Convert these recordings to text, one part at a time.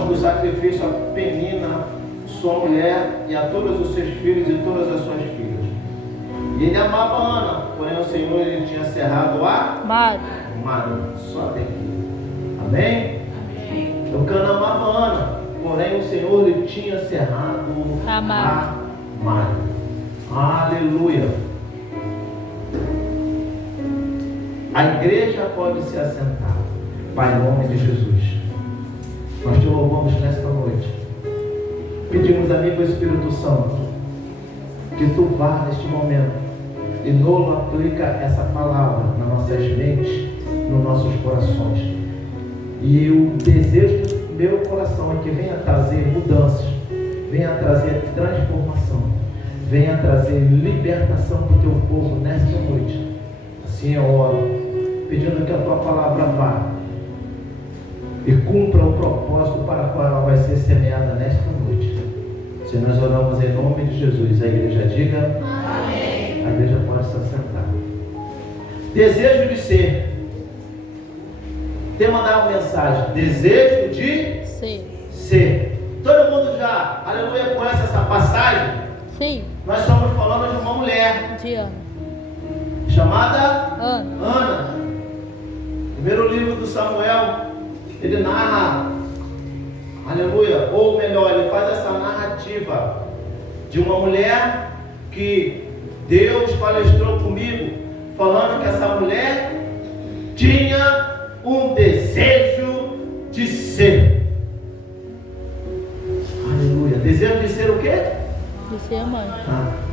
mostra o sacrifício a Penina, sua mulher, e a todos os seus filhos e todas as suas filhas. E ele amava Ana, porém o Senhor ele tinha cerrado a Mara, só até aqui. Amém? Amém. O Cana amava Ana, porém o Senhor ele tinha cerrado a Mara. Aleluia. A igreja pode se assentar. Pai, em nome de Jesus, nós te louvamos nesta noite. Pedimos, amigo Espírito Santo, que tu vá neste momento e nos aplica essa palavra nas nossas mentes, nos nossos corações. E o desejo do meu coração é que venha trazer mudanças, venha trazer transformação, venha trazer libertação para o teu povo nesta noite. Assim eu oro, pedindo que a tua palavra vá e cumpra o propósito para o qual ela vai ser semeada nesta noite. Se nós oramos em nome de Jesus, a igreja diga amém. A igreja pode se assentar. Desejo de ser. Tem mandado uma mensagem. Desejo de ser. Todo mundo já, aleluia, conhece essa passagem? Sim. Nós estamos falando de uma mulher. De Ana. Chamada Ana. Primeiro livro do Samuel, ele narra, aleluia, ou melhor, ele faz essa narrativa de uma mulher que Deus palestrou comigo, falando que essa mulher tinha um desejo de ser. Aleluia. Desejo de ser o quê? De ser mãe.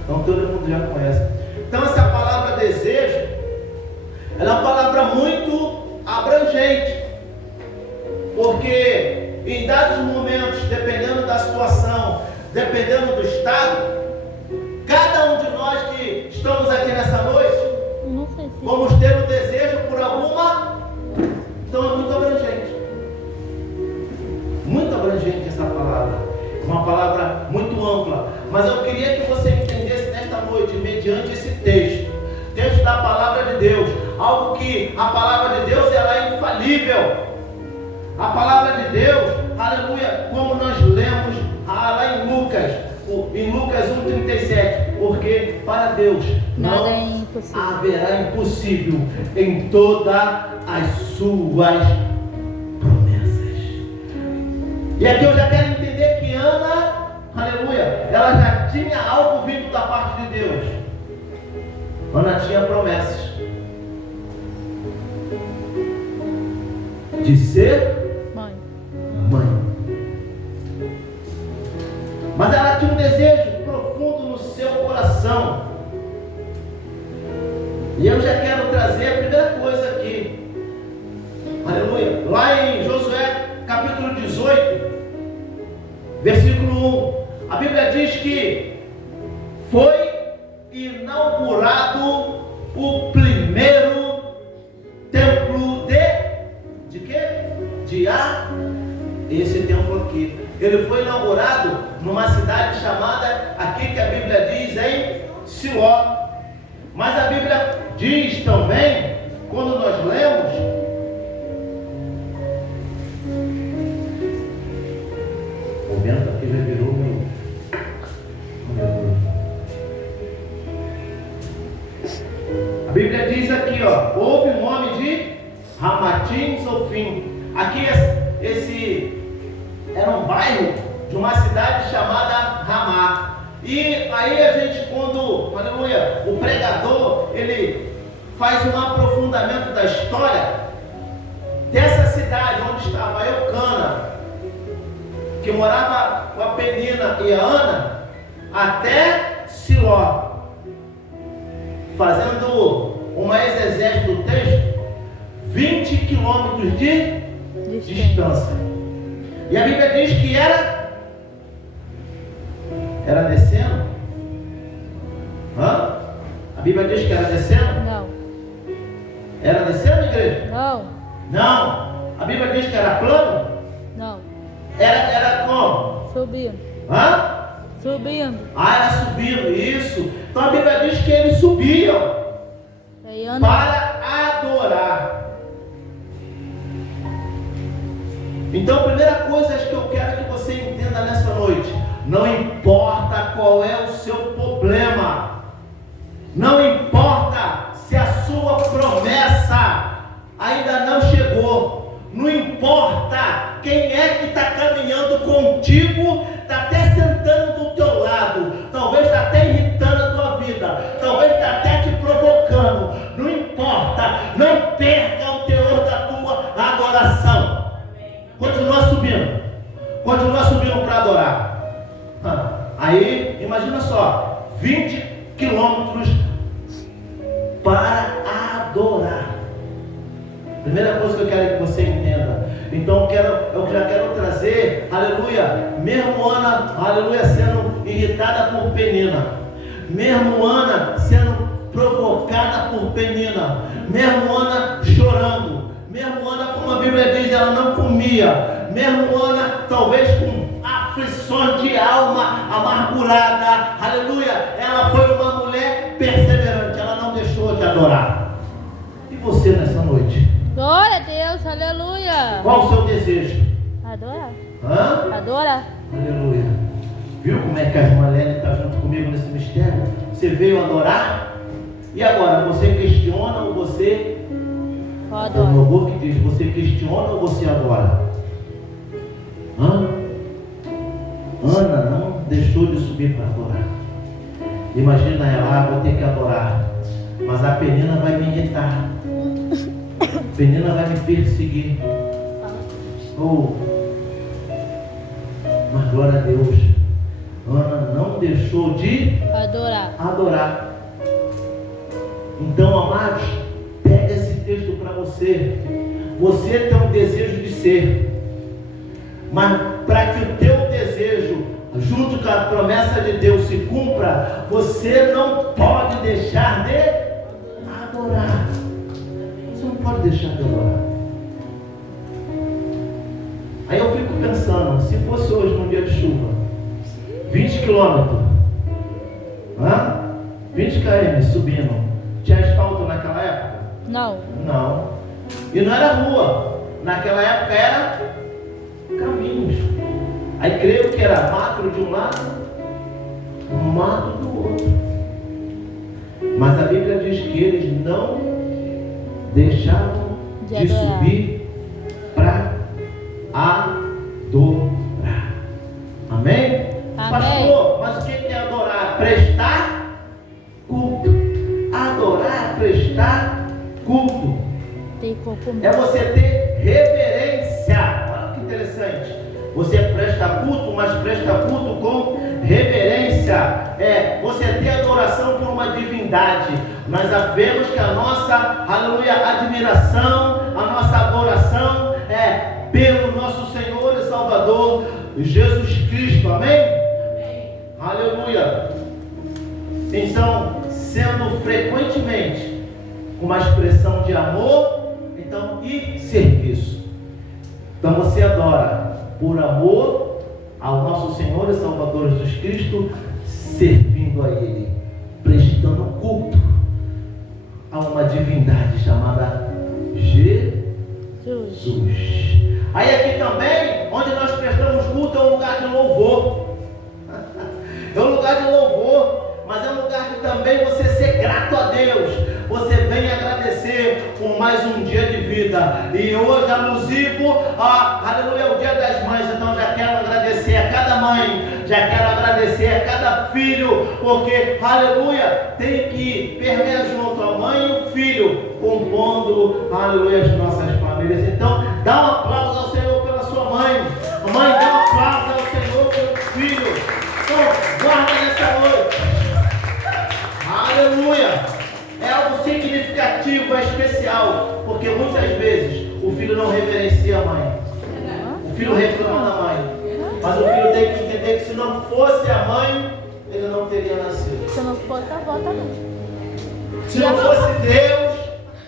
Então todo mundo já conhece. Então essa palavra desejo, ela é uma palavra muito abrangente, porque em dados momentos, dependendo da situação, dependendo do estado, cada um de nós que estamos aqui nessa noite, vamos ter um desejo por alguma. Então é muito abrangente essa palavra, uma palavra muito ampla, mas eu queria que você entendesse nesta noite, mediante esse texto da palavra de Deus, algo que a palavra de Deus ela é infalível. A palavra de Deus, aleluia, como nós lemos lá em Lucas 1,37, porque para Deus não haverá impossível em todas as suas promessas. E aqui eu já quero entender que Ana, aleluia, ela já tinha algo vindo da parte de Deus. Ana tinha promessas de ser mãe. Mas ela tinha um desejo profundo no seu coração. E eu já quero trazer a primeira coisa aqui. Aleluia. Lá em Josué capítulo 18, versículo 1, a Bíblia diz que foi inaugurado o primeiro templo de quê? Esse templo aqui. Ele foi inaugurado numa cidade chamada, aqui que a Bíblia diz, em Siló. Mas a Bíblia diz também, quando nós lemos, o vento aqui já virou meu Deus. A Bíblia diz aqui, ó, houve o nome de Ramatim Zofim. Aqui esse era um bairro de uma cidade chamada Ramá. E aí a gente, quando, aleluia, o pregador, ele faz um aprofundamento da história dessa cidade onde estava Eucana, que morava com a Penina e a Ana, até Siló, fazendo uma exegese do texto, 20 quilômetros de distância. E a Bíblia diz que era descendo? A Bíblia diz que era descendo? Não. Era descendo, igreja? Não. A Bíblia diz que era plano? Não. Era como? Subindo. Subindo. Era subindo, isso. Então a Bíblia diz que eles subiam para adorar. Então a primeira coisa que eu quero que está caminhando contigo, está até sentando do teu lado, talvez está até irritando a tua vida, talvez está até te provocando. Não importa, não perca o teor da tua adoração. Continua subindo para adorar. Aí, imagina só, 20 quilômetros para adorar. Primeira coisa que eu quero que você entenda. Então eu já quero trazer, aleluia, mesmo Ana, aleluia, sendo irritada por Penina, mesmo Ana sendo provocada por Penina, mesmo Ana chorando, mesmo Ana, como a Bíblia diz, ela não comia, mesmo Ana talvez com aflições de alma amargurada, aleluia, ela foi uma mulher perseverante, ela não deixou de adorar. E você nessa noite? Glória a Deus, aleluia. Qual o seu desejo? Adorar. Adorar. Aleluia. Viu como é que a irmã Lene está junto comigo nesse mistério? Você veio adorar? E agora, você questiona ou você adora? O meu boca que diz, você questiona ou você adora? Ana não deixou de subir para adorar. Imagina ela, vou ter que adorar, mas a Penina vai me irritar, a Penina vai me perseguir. Mas glória a Deus, Ana não deixou de adorar. Então, amados, pega esse texto para você. Você tem um desejo de ser, mas para que o teu desejo, junto com a promessa de Deus, se cumpra, você não pode deixar de adorar. Você não pode deixar de adorar. Aí eu fico pensando, se fosse hoje num dia de chuva, 20 quilômetros, 20 km subindo, tinha asfalto naquela época? Não. E não era rua, naquela época era caminhos. Aí creio que era mato de um lado, mato do outro. Mas a Bíblia diz que eles não deixavam de subir para adorar. Amém? Pastor, mas o que é adorar? Prestar culto. Adorar, prestar culto. É você ter reverência. Olha que interessante. Você presta culto, mas presta culto com reverência. Você ter adoração por uma divindade. Nós sabemos que a nossa, aleluia, admiração, a nossa adoração é pelo nosso Senhor e Salvador Jesus Cristo. Amém? Aleluia. Então, sendo frequentemente uma expressão de amor, então, e serviço. Então você adora por amor ao nosso Senhor e Salvador Jesus Cristo, servindo a Ele, prestando culto a uma divindade chamada Jesus. Aí aqui também, onde nós prestamos culto, é um lugar de louvor. É um lugar de louvor, mas é um lugar de também você ser grato a Deus. Você vem agradecer por mais um dia de vida. E hoje, alusivo aleluia, o Dia das Mães. Então já quero agradecer a cada mãe, já quero agradecer a cada filho, porque, aleluia, tem que permear junto a mãe e o filho, compondo, aleluia, as nossas famílias. Então, dá um aplauso ao Senhor pela sua mãe. Mãe, dá um aplauso ao Senhor pelo filho. Então, guarda nessa noite. Aleluia. É algo significativo, é especial, porque muitas vezes o filho não reverencia a mãe. O filho reclama da mãe. Mas o filho tem que entender que se não fosse a mãe, ele não teria nascido. Se não fosse a avó também. Se não fosse Deus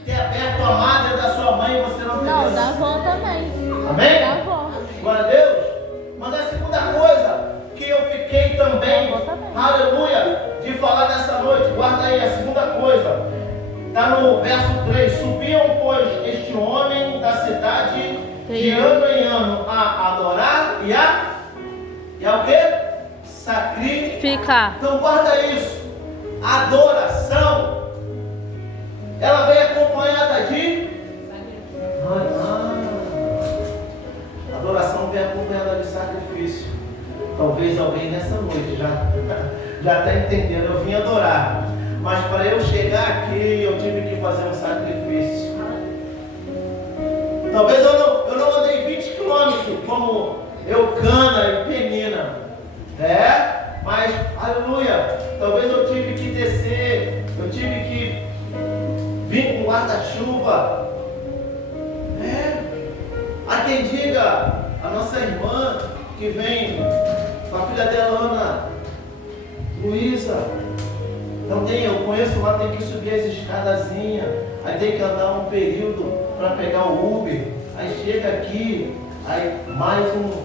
ter aberto a madre da sua mãe, você não teria nascido. Não, da avó também. Amém? Da avó. Glória a Deus. Mas a segunda coisa que eu fiquei também, aleluia, de falar nessa noite, guarda aí a segunda coisa, está no verso 3: subiam, pois, este homem da cidade de ano em ano a adorar e a o quê? Sacrificar. Então guarda isso. Adoração, ela vem acompanhada de adoração vem acompanhada Talvez alguém nessa noite já está entendendo. Eu vim adorar, mas para eu chegar aqui eu tive que fazer um sacrifício. Talvez eu não andei 20 quilômetros como Eucana e Penina, mas aleluia, talvez eu tive que descer, eu tive que vir com guarda-chuva. Há quem diga, a nossa irmã que vem com a filha dela, Ana Luísa, também eu conheço lá, tem que subir as escadazinhas, aí tem que andar um período para pegar o Uber, aí chega aqui, aí mais um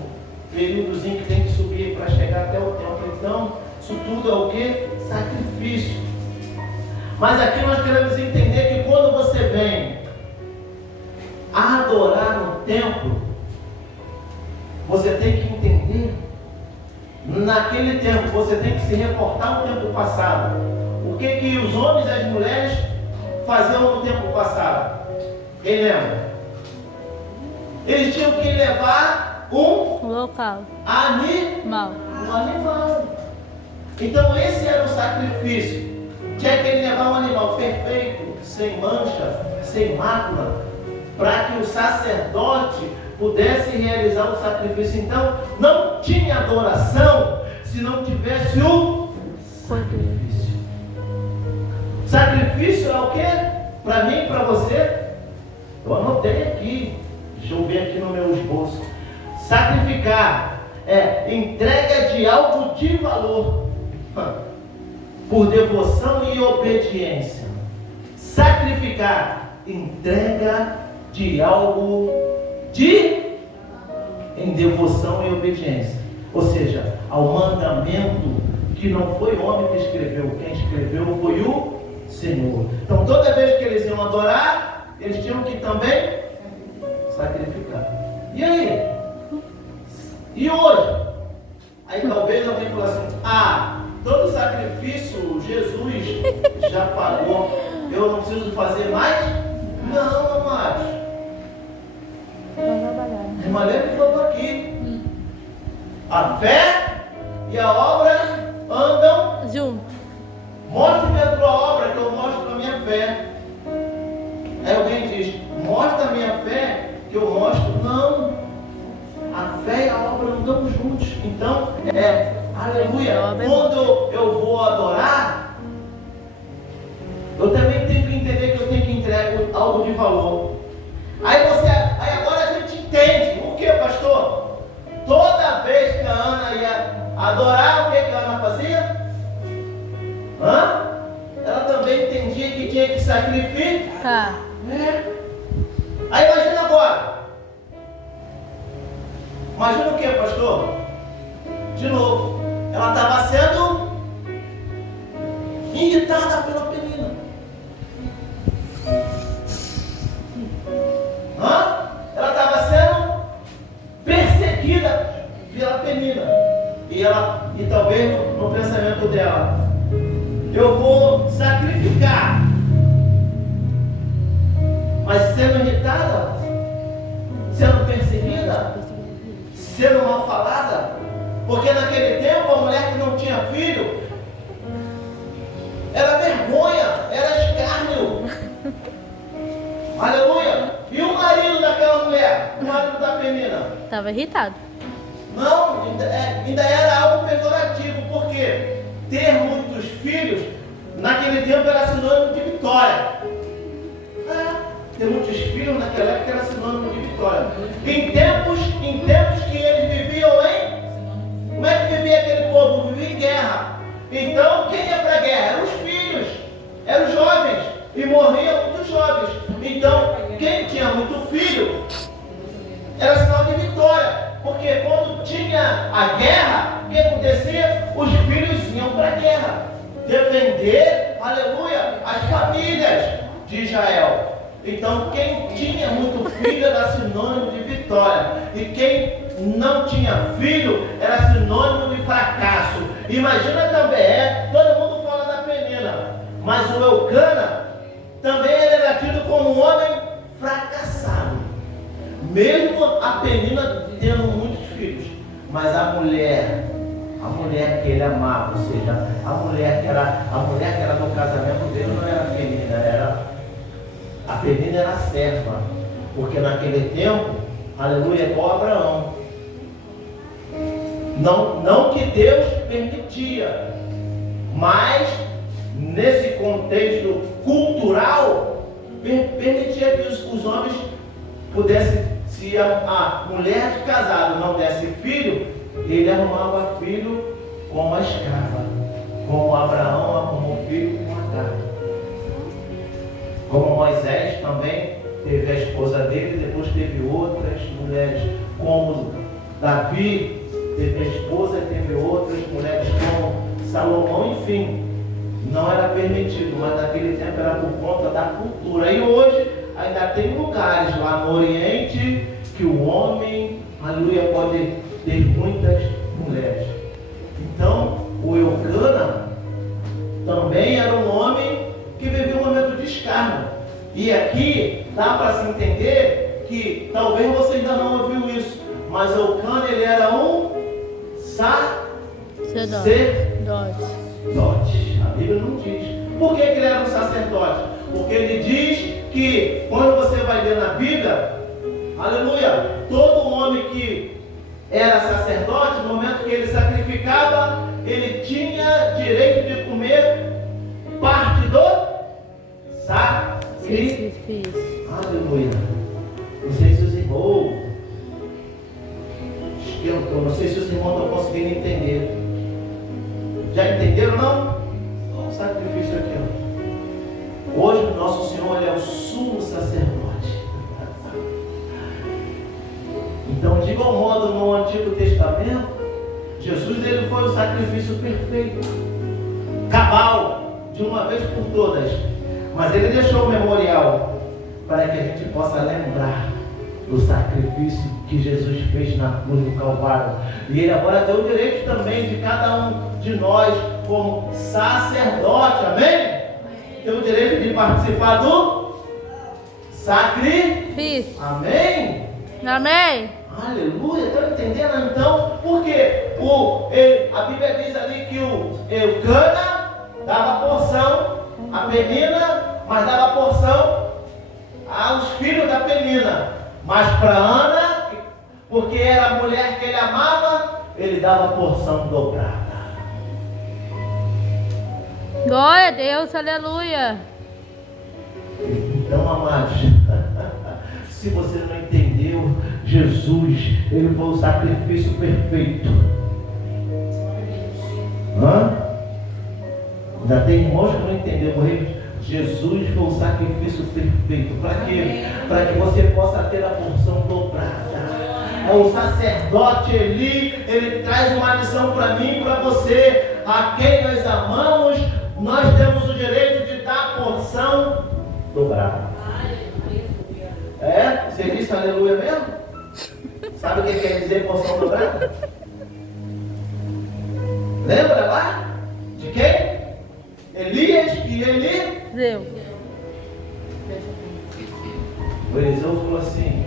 períodozinho que tem que subir para chegar até o templo. Então, isso tudo é o que? Sacrifício. Mas aqui nós queremos entender que quando você vem adorar no templo, você tem que entender, naquele tempo, você tem que se reportar ao tempo passado. O que os homens e as mulheres faziam no tempo passado? Quem lembra? Eles tinham que levar um local. Animal. Então esse era o sacrifício. Tinha que levar um animal perfeito, sem mancha, sem mácula, para que o sacerdote pudesse realizar o sacrifício. Então não tinha adoração se não tivesse o sacrifício. Sacrifício é o que? Para mim e para você? Eu anotei aqui. Deixa eu ver aqui no meu esboço. Sacrificar é entrega de algo de valor por devoção e obediência. Sacrificar, entrega de algo em devoção e obediência. Ou seja, ao mandamento que não foi o homem que escreveu, quem escreveu foi o Senhor. Então toda vez que eles iam adorar, eles tinham que também sacrificar. E aí? E hoje? Aí talvez alguém fale assim: todo sacrifício Jesus já pagou, eu não preciso fazer mais? Não, amados. A irmã Lene falou aqui: a fé e a obra andam junto. Mostre-me a tua obra que eu mostro a minha fé. Aí alguém diz: mostra a minha fé que eu mostro. Não, a fé e a obra andam juntos. Então aleluia, quando eu vou adorar, eu também tenho que entender que eu tenho que entregar algo de valor. Aí agora a gente entende o que, pastor? Toda vez que a Ana ia adorar, o que a Ana fazia? Ela também entendia que tinha que sacrificar. Aí imagina agora. Imagina o que, pastor? De novo, ela estava sendo irritada pela Penina. Ela estava sendo perseguida pela Penina. E talvez no pensamento dela: eu vou sacrificar. Mas sendo irritada, sendo perseguida, sendo mal falada, porque naquele tempo a mulher que não tinha filho era vergonha, era escárnio. Aleluia. E o marido daquela mulher, o marido da Penina, Estava irritado. não, ainda era algo pejorativo, porque ter muitos filhos naquele tempo era sinônimo de vitória. Ter muitos filhos naquela época era sinônimo de vitória. Em tempos que eles viviam como é que vivia aquele povo? Vivia em guerra. Então quem ia para a guerra? Eram os filhos, eram os jovens, e morriam muitos jovens. Então quem tinha muito filho era sinal de vitória, porque quando tinha a guerra, o que acontecia? Os filhos iam para a guerra defender, aleluia, as famílias de Israel. Então quem tinha muito filho era sinônimo de vitória, e quem não tinha filho era sinônimo de fracasso. Imagina também, todo mundo fala da Penina, mas o Eucana também ele era tido como um homem fracassado. Mesmo a Penina tendo muitos filhos, mas a mulher A mulher que ele amava, ou seja, a mulher que era do casamento dele não era Penina, a Penina era serva, porque naquele tempo, aleluia, é igual Abraão. Não que Deus permitia, mas nesse contexto cultural, permitia que os homens pudessem, se a mulher de casado não desse filho, ele arrumava filho com uma escrava, como Abraão arrumou filho com Agar. Como Moisés também teve a esposa dele, depois teve outras mulheres, como Davi teve a esposa e teve outras mulheres, como Salomão, enfim. Não era permitido, mas naquele tempo era por conta da cultura. E hoje ainda tem lugares lá no Oriente que o homem, aleluia, pode ter muitas mulheres. Então, o Eucana também era um homem que vivia um momento de escárnio. E aqui dá para se entender que talvez você ainda não ouviu isso, mas Eucana, ele era um sacerdote. A Bíblia não diz. Por que ele era um sacerdote? Porque ele diz que quando você vai ler na Bíblia, aleluia, todo homem que era sacerdote, no momento que ele sacrificava, ele tinha direito de comer parte do sacrifício. Aleluia. Não sei se os irmãos esquentou, não sei se os irmãos estão conseguindo entender. Já entenderam, não? Olha o sacrifício aqui, ó. Hoje o nosso Senhor, ele é o sumo sacerdote. Então, de igual modo, no Antigo Testamento, Jesus, ele foi o sacrifício perfeito, cabal, de uma vez por todas. Mas ele deixou o memorial para que a gente possa lembrar do sacrifício que Jesus fez na cruz do Calvário. E ele agora tem o direito também de cada um de nós, como sacerdote, amém? Tem o direito de participar do sacrifício. Amém? Amém. Aleluia, estão entendendo então? Porque a Bíblia diz ali que o Eucana dava porção à Penina, mas dava porção aos filhos da Penina. Mas para Ana, porque era a mulher que ele amava, ele dava porção dobrada. Glória a Deus, aleluia. Então, amados, se você não entendeu, Jesus, ele foi o sacrifício perfeito. Ainda tem irmãos que não entenderam. Jesus foi o sacrifício perfeito. Para quê? Para que você possa ter a porção dobrada. O sacerdote Eli, ele traz uma lição para mim e para você. A quem nós amamos, nós temos o direito de dar porção dobrada. Você disse aleluia mesmo? Sabe o que quer dizer porção dobrada? Lembra lá? De quem? Elias e Eliseu. O Eliseu falou assim: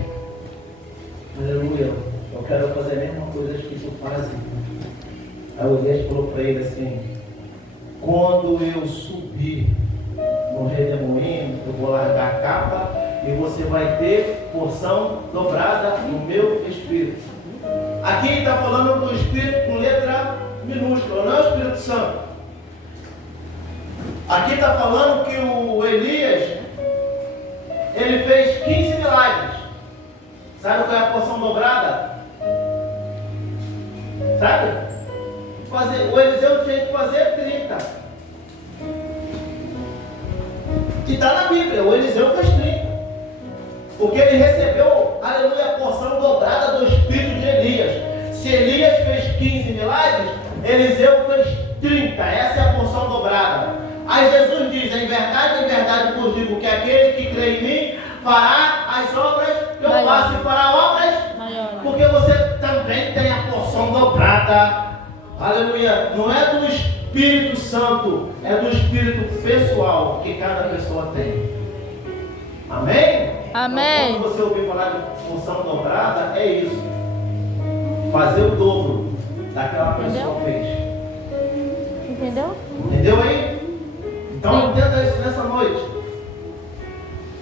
aleluia, eu quero fazer a mesma coisa que tu fazes. Aí o Elias falou para ele assim: quando eu subir no redemoinho, eu vou largar a capa e você vai ter porção dobrada no meu espírito. Aqui ele está falando do Espírito com letra minúscula, não é o Espírito Santo. Aqui está falando que o Elias, ele fez 15 milagres. Sabe qual é a porção dobrada? Sabe? O Eliseu tinha que fazer 30. E está na Bíblia, o Eliseu fez 30. Porque ele recebeu, aleluia, a porção dobrada do Espírito de Elias. Se Elias fez 15 milagres, Eliseu fez 30. Essa é a porção dobrada. Aí Jesus diz: em verdade vos digo que aquele que crê em mim fará as obras que eu faço e fará obras maiores. Porque você também tem a porção dobrada. Aleluia. Não é do Espírito Santo, é do Espírito pessoal que cada pessoa tem. Amém? Amém. Então, quando você ouvir falar de porção dobrada, é isso. Fazer o dobro. daquela pessoa fez. Entendeu? Entendeu aí? Então entenda isso nessa noite.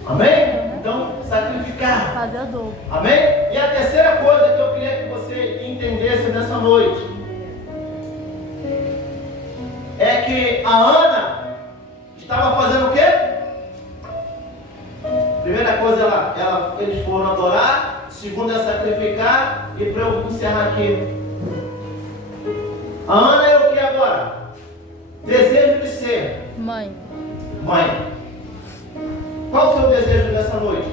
Amém? Então, sacrificar. Fazer o dobro. Amém? E a terceira coisa que eu queria que você entendesse nessa noite é que a Ana estava fazendo o quê? Primeira coisa, eles foram adorar. Segunda é sacrificar. E para eu encerrar aqui, a Ana é o que agora? Desejo de ser Mãe. mãe. Qual o seu desejo nessa noite?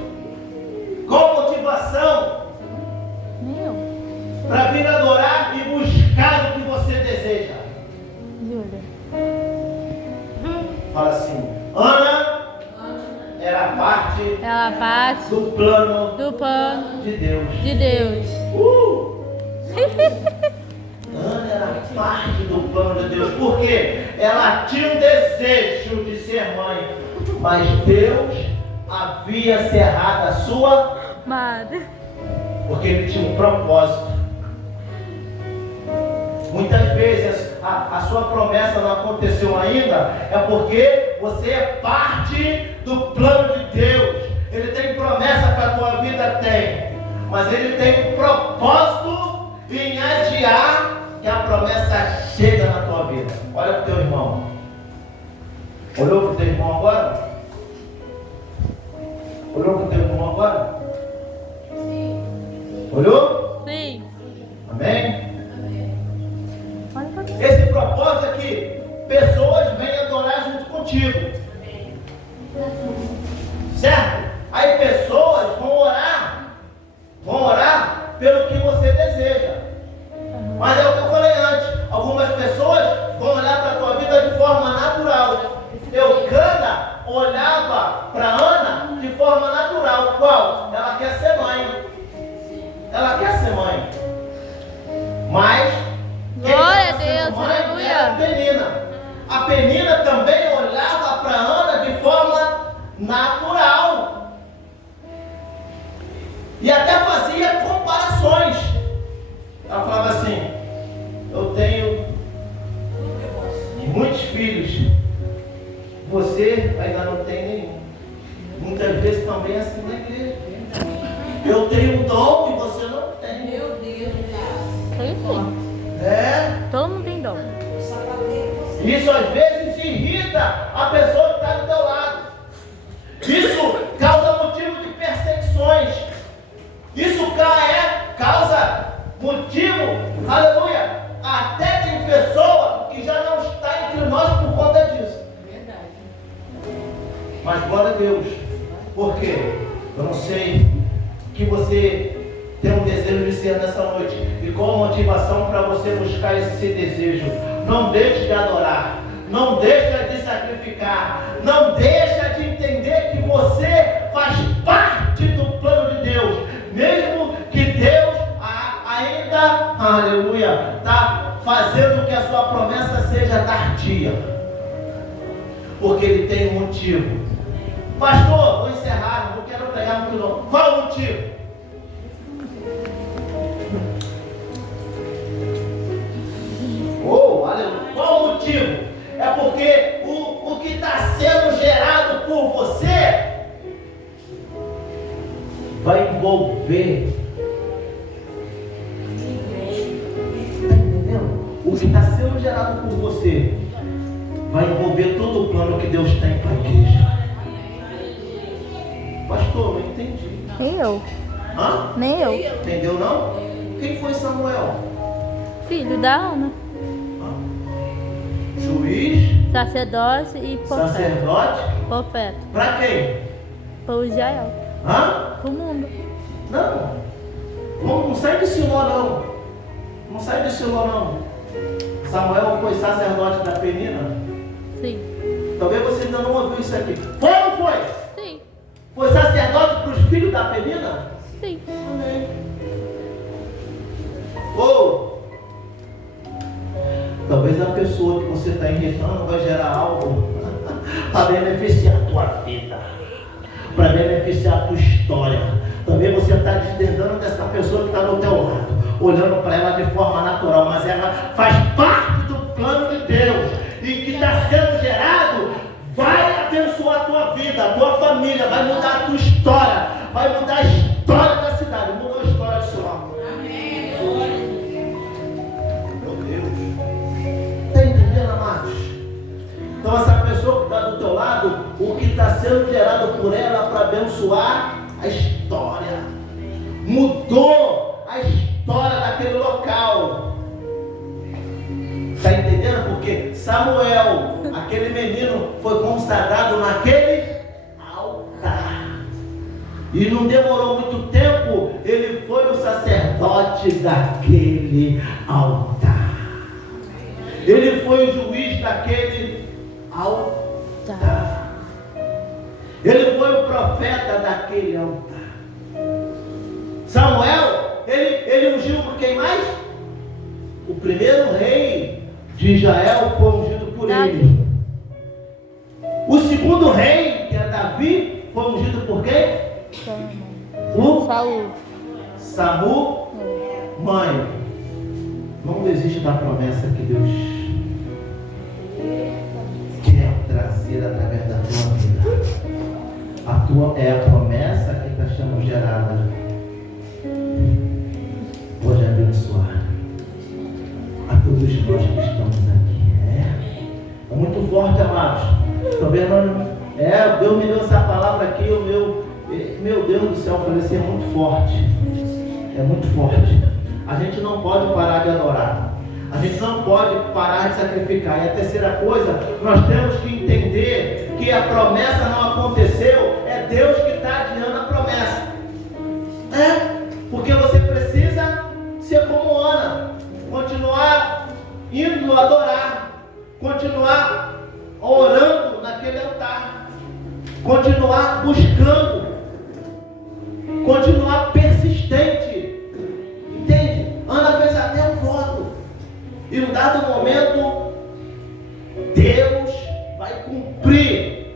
Qual a motivação Meu. para vir adorar e buscar o que você deseja? Júlia. Fala assim: Ana era parte Ela parte do plano do pano de Deus. de Deus. Ana era parte do plano de Deus. Por quê? Ela tinha um desejo de ser mãe, mas Deus havia cerrado a sua Madre. porque Ele tinha um propósito. Muitas vezes a sua promessa não aconteceu ainda, é porque você é parte do plano de Deus. Ele tem promessa para a tua vida? Tem. Mas Ele tem um propósito em adiar que a promessa chega na tua vida. Olha para o teu irmão. Olhou para o teu irmão agora? Olhou para o teu irmão agora? Olhou? Sim. Amém? Olha pra mim. Esse propósito é que pessoas venham adorar junto contigo. Certo? Aí pessoas vão orar pelo que você deseja. Mas é o que eu falei antes. Algumas pessoas vão olhar para a tua vida de forma natural. Eucana olhava para Ana de forma natural. Qual? Ela quer ser mãe. Ela quer ser mãe. Mas Glória a Deus, aleluia. era a Penina. A Penina também olhava para Ana de forma natural. E até fazia comparações. Ela falava assim: eu tenho muitos filhos, você ainda não tem nenhum. Muitas vezes também é assim na igreja. Eu tenho um dom e você não tem. Meu Deus. Tem sim. É. Todo mundo tem dom. Isso às vezes irrita a pessoa que está do teu lado. Isso causa motivo de perseguições. Isso causa motivo, aleluia, até de pessoa que já não está entre nós por conta disso. Verdade. Mas glória a Deus. Por quê? Eu não sei que você tem um desejo de ser nessa noite. E qual a motivação para você buscar esse desejo? Não deixe de adorar. Não deixe de sacrificar. Não deixe de entender que você faz parte do plano de Deus. Mesmo que Deus ainda, aleluia, está fazendo que a sua promessa seja tardia. Porque Ele tem um motivo. Pastor, vou encerrar, não quero pregar muito não. Qual o motivo? Oh, aleluia. Qual o motivo? É porque o que está sendo gerado por você vai envolver. Está entendendo? O que está sendo gerado por você vai envolver todo o plano que Deus tem para a igreja. Pastor, não entendi. Nem eu. Hã? Nem eu. Entendeu não? Quem foi Samuel? Filho da Ana. Hã? Juiz, Sacerdote e profeta. sacerdote, Profeta. para quem? Para o Israel. Hã? Para o mundo. Não sai de Siló não. Não sai de Siló não. Samuel foi sacerdote da Penina? Sim. Talvez você ainda não ouviu isso aqui. Foi ou não foi? Sim. Foi sacerdote para os filhos da Penina? Sim. Amém. Ou talvez a pessoa que você está irritando vai gerar algo para beneficiar a tua vida, para beneficiar a tua história. Talvez você está desdentando dessa pessoa que está do teu lado, olhando para ela de forma natural, mas ela pessoa que está do teu lado, o que está sendo gerado por ela para abençoar a história. Mudou a história daquele local. Está entendendo? Porque Samuel, aquele menino, foi consagrado naquele altar. E não demorou muito tempo, ele foi o sacerdote daquele altar. Ele foi o juiz daquele altar. Ele foi o profeta daquele altar. Samuel, ele ungiu por quem mais? O primeiro rei de Israel foi ungido por ele. O segundo rei, que é Davi, foi ungido por quem? Saúl. Samu, mãe. Não desiste da promessa que Deus quer trazer através da tua vida. É a promessa que está sendo gerada. Pode abençoar a todos nós que estamos aqui. É muito forte, amados. Estou vendo? Deus me deu essa palavra aqui. Meu Deus do céu, eu falei assim, é muito forte. É muito forte. A gente não pode parar de adorar. A gente não pode parar de sacrificar. E a terceira coisa, nós temos que entender que a promessa não aconteceu. É Deus que está adiando a promessa. Porque você precisa ser como Ana. Continuar indo adorar. Continuar orando naquele altar. Continuar buscando. Continuar persistente. Entende? Ana fez até um voto. E em um dado momento, Deus vai cumprir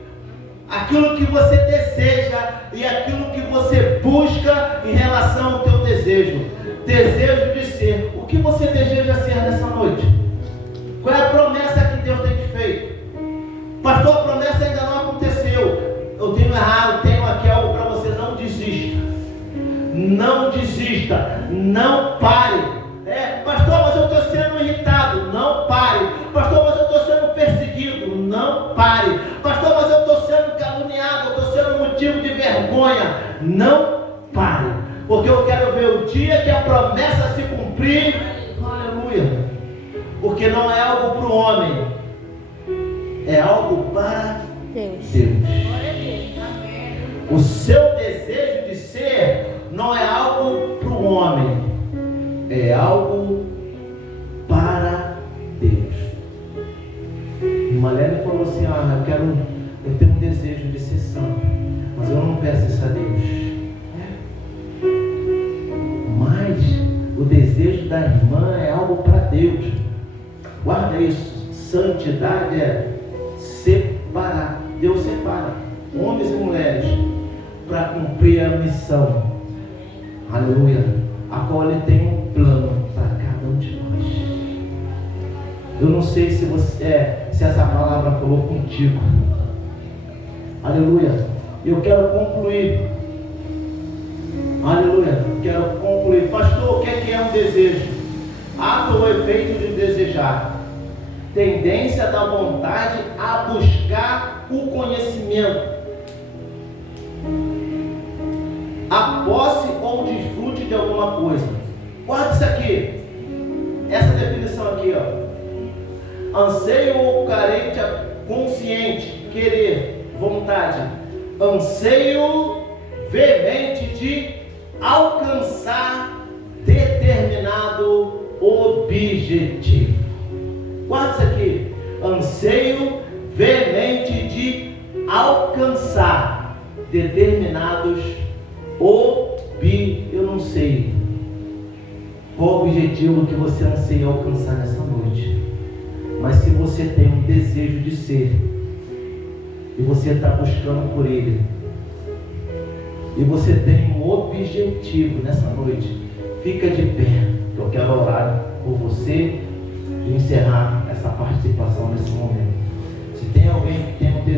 aquilo que você deseja e aquilo que você busca em relação ao teu desejo. Desejo de ser. O que você deseja ser nessa noite? Qual é a promessa que Deus tem te feito? Pastor, a promessa ainda não aconteceu. Eu tenho errado, tenho aqui algo para você. Não desista. Não desista. Não pare. Pastor, mas eu estou sendo irritado. Não pare. Pastor, mas eu estou sendo perseguido. Não pare. Pastor, mas eu estou sendo caluniado. Eu estou sendo motivo de vergonha. Não pare. Porque eu quero ver o dia que a promessa se cumprir. Aleluia. Porque não é algo para o homem. É algo para Deus. O seu desejo de ser não é algo para o homem. É algo para Deus. E Malene falou assim, eu tenho um desejo de ser santo, mas eu não peço isso a Deus. Mas o desejo da irmã é algo para Deus. Guarda isso. Santidade é separar. Deus separa homens e mulheres para cumprir a missão. Aleluia. A qual Ele tem um plano para cada um de nós. Eu não sei se essa palavra falou contigo. Aleluia. Eu quero concluir. Aleluia. Quero concluir. Pastor, o que é um desejo? Ato ou efeito de desejar. Tendência da vontade a buscar o conhecimento. A posse ou desfrute de alguma coisa. Guarda isso aqui. Essa definição aqui, Anseio ou carente consciente, querer, vontade. Anseio veemente de alcançar determinado objetivo. Guarda isso aqui. Anseio veemente de alcançar determinados eu não sei qual o objetivo que você anseia alcançar nessa noite, mas se você tem um desejo de ser e você está buscando por ele e você tem um objetivo nessa noite, fica de pé. Eu quero orar por você e encerrar essa participação nesse momento. Se tem alguém que tem um desejo